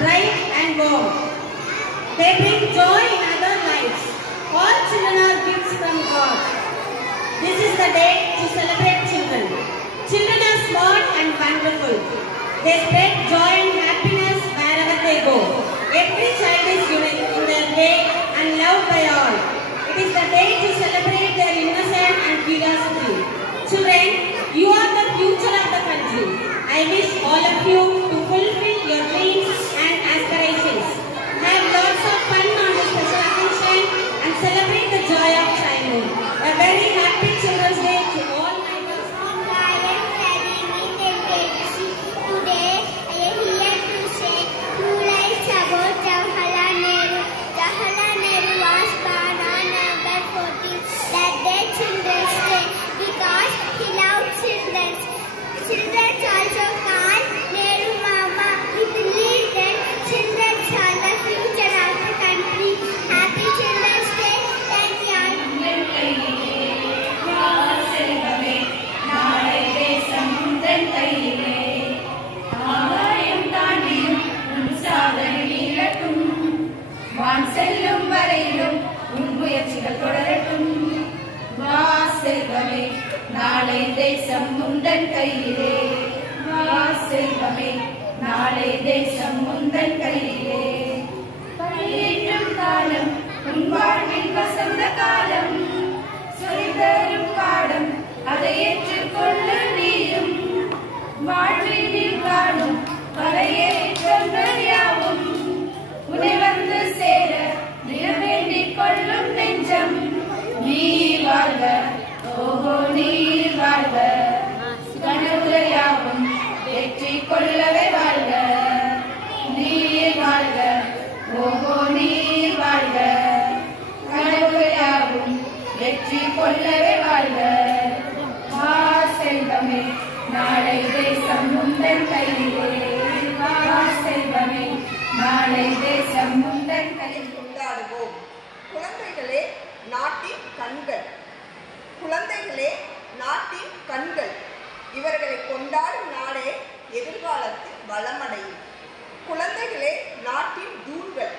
bright and warm. They bring joy in other lives. All children are gifts from God. This is the day to celebrate children. Children are smart and wonderful. They spread joy and happiness wherever they go. Every child is unique in their day and loved by all. It is the day to celebrate their innocence and curiosity. Children, you are the future of the country. I wish all of you to fulfill your dreams and aspirations. Have lots of fun on this special occasion and celebrate the joy of childhood. A very happy Children's Day to all my girls. Today, I am here to say two lines about Jawaharlal Nehru. Jawaharlal Nehru was born on November 14th, that day Children's Day, because he loved children. Children also call Nehru Mama. We believe that children are the future of the country. Happy Children's Day. Thank you. செல்லும் வரையிலும் உன் முயற்சிகள் தொடரட்டும். வா செல்வமே, நாளை தேசம் முந்தன் கையிலே. வா செல்வமே, நாளை தேசம் முந்தன் கையிலே. பள்ளியிடும் காலம் உன் வாழ்வின் வசந்த காலம். சொல்லித்தரும் பாடம் அதை ஏற்றுக்கொள்ள நீயும். வாழ்வில் காணும் பலையேற்றங்கள் யாவும் உன்னை வந்து சேர தினம் வேண்டிக் கொள்ளும் நெஞ்சம். நீர் வாழ்க, ஓஹோ நீர் வாழ்க, கனவுரையாவும் வெற்றி கொள்ளவே வாழ்க. நீர் வாழ்க, ஓஹோ நீர் வாழ்க, கனவுரையாவும் வெற்றி கொள்ளவே வாழ்க. வா செல்வமே, நாளை தேசம் முந்தன் கையிலே. வா செல்வமே, நாளை தேசம் முந்தன் கையில். கொண்டாடுவோம். குழந்தைகளே நாட்டின் கண்கள். குழந்தைகளே நாட்டின் கண்கள். இவர்களை கொண்டாடும் நாடே எதிர்காலத்தில் வளமடையும். குழந்தைகளே நாட்டின் தூண்கள்.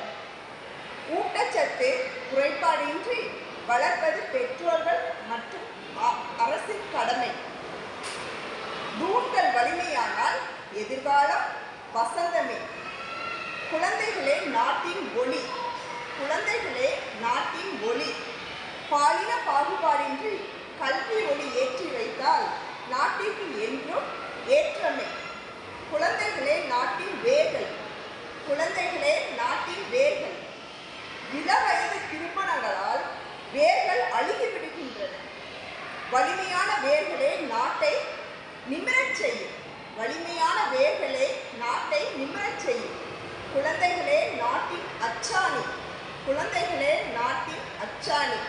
ஊட்டச்சத்து குறைபாடின்றி வளர்ப்பது பெற்றோர்கள் மற்றும் அரசின் கடமை. தூண்கள் வலிமையானால் எதிர்காலம் வசந்தமே. குழந்தைகளே நாட்டின் ஒளி. குழந்தைகளே நாட்டின் ஒளி. பாலின பாகுபாடின்றி கல்வி ஒளி ஏற்றி வைத்தால் நாட்டிற்கு என்றும் ஏற்றமே. குழந்தைகளே நாட்டின் வேர்கள். குழந்தைகளே நாட்டின் வேர்கள். இளவயது திருமணங்களால் வேர்கள் அழுகிவிடுகின்றன. வலிமையான வேர்களே நாட்டை நிமிரச் செய்யும். வலிமையான வேர்களே நாட்டை நிமிரச் செய்யும். குழந்தைகளே நாட்டின் அச்சாணி. குழந்தைகளே நாட்டின் அச்சாணி.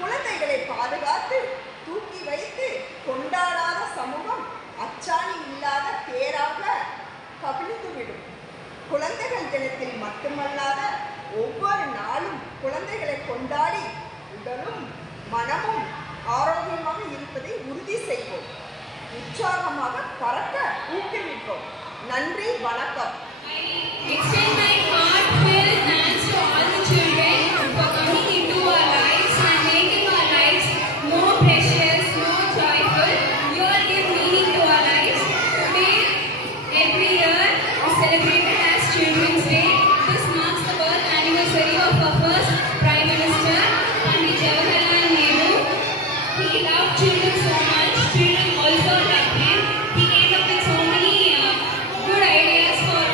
குழந்தைகளை பாதுகாத்து தூக்கி வைத்து கொண்டாடாத சமூகம் அச்சாணி இல்லாத தேராக கவிழ்ந்துவிடும். குழந்தைகள் தினத்தில் மட்டுமல்லாத ஒவ்வொரு நாளும் குழந்தைகளை கொண்டாடி உடலும் மனமும் ஆரோக்கியமாக இருப்பதை உறுதி செய்வோம். உற்சாகமாக பறக்க ஊக்குவிப்போம். நன்றி, வணக்கம். Extend my heartfelt thanks to all the children for coming into our lives and making our lives more precious, more joyful. You all give meaning to our lives. Today, every year, is celebrated as Children's Day. This marks the birth anniversary of our first Prime Minister, Pandit Jawaharlal Nehru. He loved children so much. Children also loved him. He came up with so many good ideas for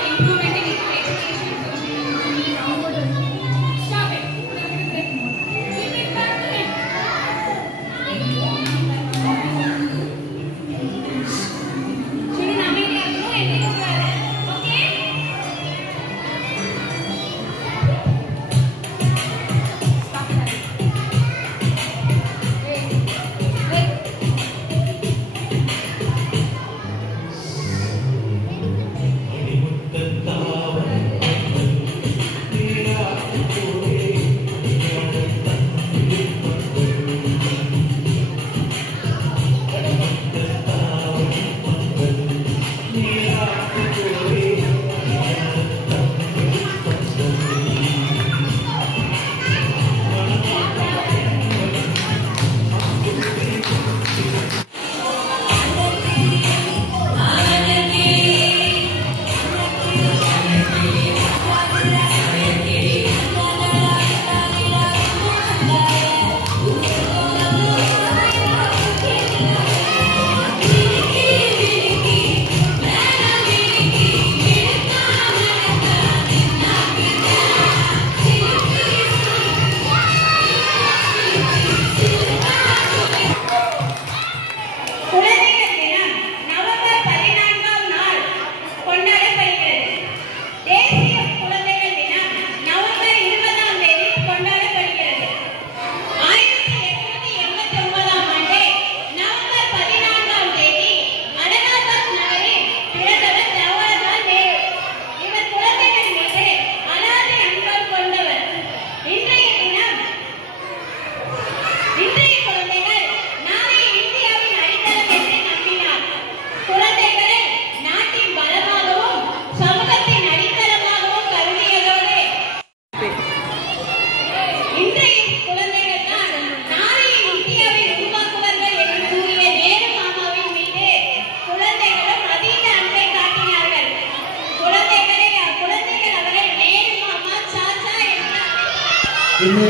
ഇന്ന്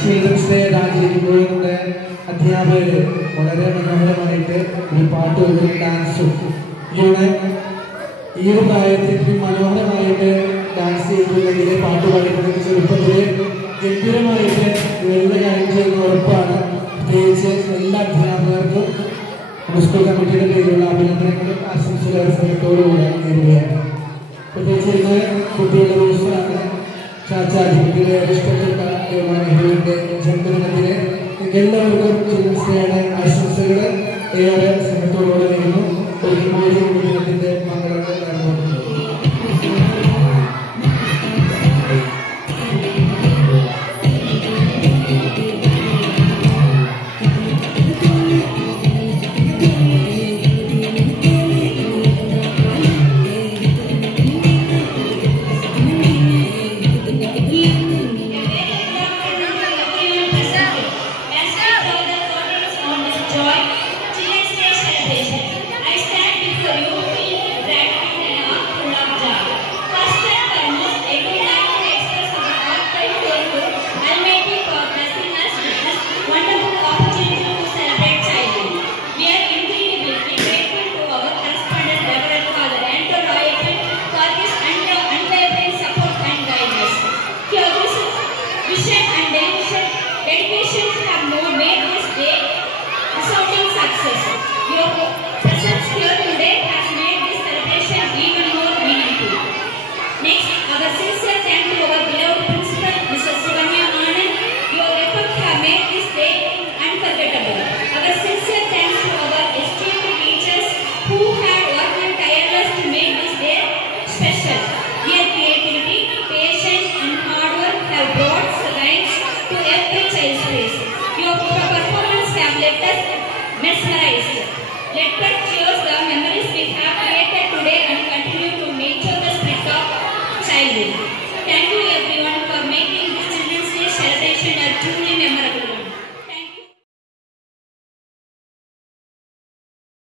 children's day ആചരിക്കുമ്പോൾ നമ്മുടെ അധ്യാപകർ വളരെ മനോഹരമായിട്ട് ഒരു പാട്ടും ഡാൻസും ഈ ഒരു പ്രായത്തിൽ മനോഹരമായിട്ട് ഡാൻസ് ചെയ്തിട്ടുണ്ടെങ്കിൽ പാട്ട് പാടിയിട്ടുണ്ടെങ്കിൽ ചെറുപ്പത്തിൽ ഗംഭീരമായിട്ട് നല്ല കാര്യം ചെയ്യുന്ന ഉറപ്പാണ്. പ്രത്യേകിച്ച് എല്ലാ അധ്യാപകർക്കും സ്കൂൾ കമ്മിറ്റിയുടെ പേരിലുള്ള അഭിനന്ദനങ്ങളും ആശംസകളും സ്നേഹത്തോടുകൂടെ നേരുകയാണ്. പ്രത്യേകിച്ച് ഇന്ന് കുട്ടികളുടെ ദിവസമാണ്. ചാച്ചാജിയുടെ ഇഷ്ടപ്പെട്ട നെഹ്റുവിന്റെ ജന്മദിനത്തിന് എല്ലാവർക്കും ചിൽഡ്രൻസ് ഡേയുടെ ആശംസകൾ ഏറെ സ്നേഹത്തോടുകൂടെ നേരുന്നു. ഒരു ദിനത്തിന്റെ മംഗളങ്ങൾ നടന്നു. Mesmerized. Let us cheer